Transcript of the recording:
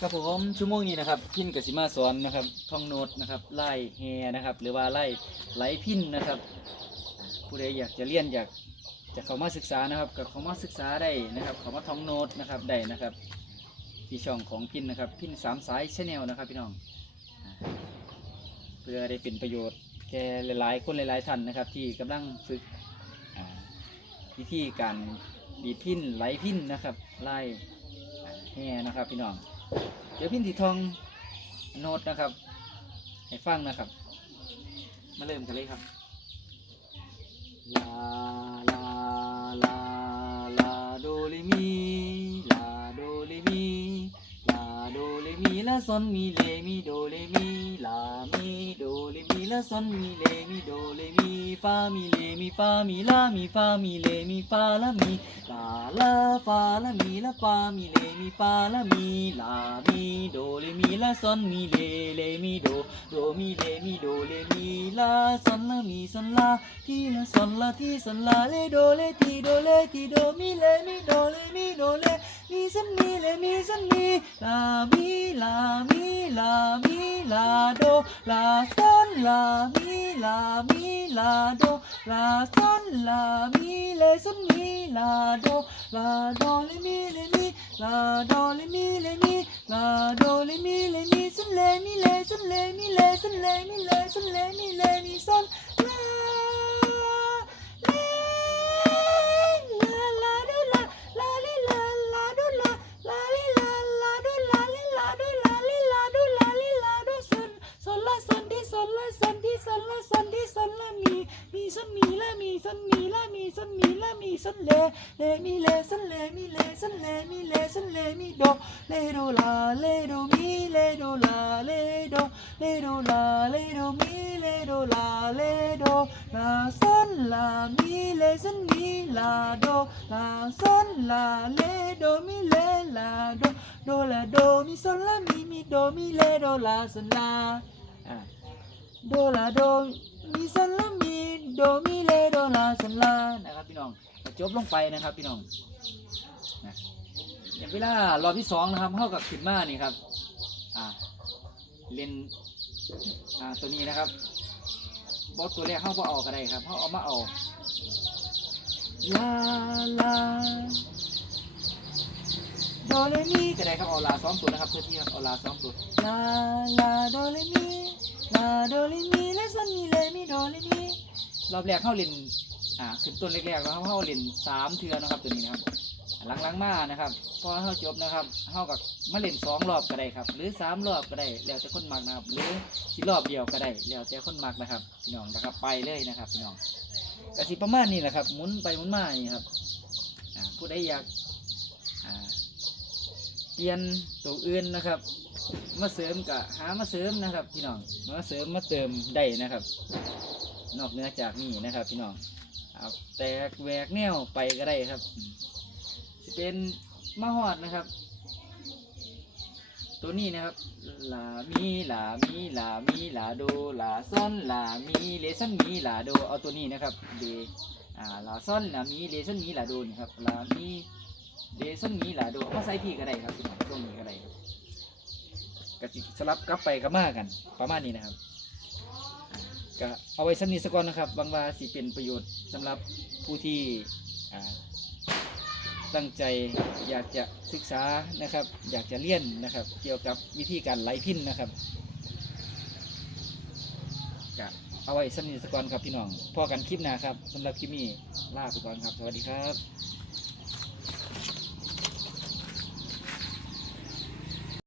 ครับผมชั่วโมงนี้นะครับพินกับสิมาสอนนะครับท่องโน้ตนะครับไล่แฮนะครับ หรือว่าไล่ไหลพินนะครับ ผู้ใดอยากจะเรียนอยากจะเข้ามาศึกษานะครับก็เข้ามาศึกษาได้นะครับเข้ามาท่องโน้ตนะครับได้นะครับที่ช่องของพินนะครับ พินสามสายชแนลนะครับพี่น้อง เพื่อได้เป็นประโยชน์แก่หลายๆ คนหลายๆท่านนะครับ ที่กำลังฝึกวิธีการดีดพินไหลพินนะครับไล่แฮนะครับพี่น้อง เดี๋ยวพินสีทองโน้ตนะครับ ให้ฟังนะครับ มาเริ่มกันเลยครับลาลาลาลาโดเลมีลาโดเลมีลาโดเลมีลาซอนมีเลมีโดเลมี ลาซอนมีเลมีโดเรมีฟามีเลมีฟามีลามีฟามีเลมีฟาลามีลาลาฟาลามีลาฟามีเลมีฟาลามีลามีโดเรมีลาซอนมีเลเลมีโดโดมีเลมีโดเลมีลาซอนลามีซอนลาทีละซอนลาทีซอนลาเลโดเลทีโดเลทีโดมีเลมีโดเลมีโดเลมีซันมีเลมีซันมีลามีลามีลามี ลาโดลาซอนลามีลามีลาโดลาซอนลามีเลซันมีลาโดลาโดเลมีเลมีลาโดเลมีเลมีลาโดเลมีเลมีซันเลมีเลซันเลมีเลซันเลมีเลซันเลมีเลมีซอน สันมีและมีสันมีและมีสันมีและมีสันเลเลมีเลสันเลมีเลสันเลมีเลสันเลมีโดเลโดลาเลโดมีเลโดลาเลโดเลโดลาเลโดมีเลโดลาเลโดลาสันลามีเลสันมีลาโดลาสันลาเลโดมีเลลาโดโดลาโดมีสันลามีมีโดมีเลโดลาสันลาอะ โดลาโดมีสันละมีโดมีเลโดลาสันลานะครับพี่น้องจบลงไปนะครับพี่น้องนะอย่างเวลารอบที่สองนะครับเท่ากับขึ้นมานี่ครับอ่าเล่นอ่าตัวนี้นะครับบอสตัวแรกเข้ามาออกก็ได้ครับเข้าเอามาเอาลาลาโดเรมีก็ได้ครับเอาลาสองตัวนะครับเพื่อที่ครับเอาลาสองตัวลาลาโดเรมี โดเรมีและซันมีเลมีโดเรมีรอบแรกเข้าเล่นอ่าขึ้นต้นแรกๆแล้วเข้าเล่นสามเทือนะครับตัวนี้นะครับหลังๆมานะครับพอเข้าจบนะครับเข้ากับมาเล่นสองรอบก็ได้ครับ หรือสามรอบก็ได้แล้วแต่คนมักนะครับหรือสิรอบเดียวก็ได้แล้วแต่คนมักนะครับพี่น้องนะครับไปเลยนะครับพี่น้องกระสิประมาณนี้แหละครับหมุนไปหมุนมาอย่างนี้ครับผู้ใดอยากเปลี่ยนตัวอื่นนะครับ มาเสริมกับหามาเสริมนะครับพี่น้องมาเสริมมาเติมได้นะครับ นอกเหนือจากนี้นะครับ พี่น้องเอาแตกแหวกแนวไปก็ได้ครับสิเป็นมาหอดนะครับ ตัวนี้นะครับลามีลามีลามีลาโดลาซ่อนลามีเลซันมีลาโดเอาตัวนี้นะครับเดอ่าลาซ่อนลามีเลซันมีลาโดนี่ครับลามีเลซันมีลาโดเอามาใส่พี่ก็ได้ครับพี่น้องช่วงนี้ก็ได้ครับ ก็สิสลับกลับไปกับมากัน ประมาณนี้นะครับก็เอาไว้สำนีสก่อนนะครับบางว่าสิเป็นประโยชน์สำหรับผู้ที่ตั้งใจอยากจะศึกษานะครับ อยากจะเรียนนะครับ เกี่ยวกับวิธีการไหลพินนะครับก็เอาไว้สำนีสก่อนครับพี่น้องพอกันคลิปหน้าครับสำหรับคลิปนี้ลาไปก่อนครับ สวัสดีครับ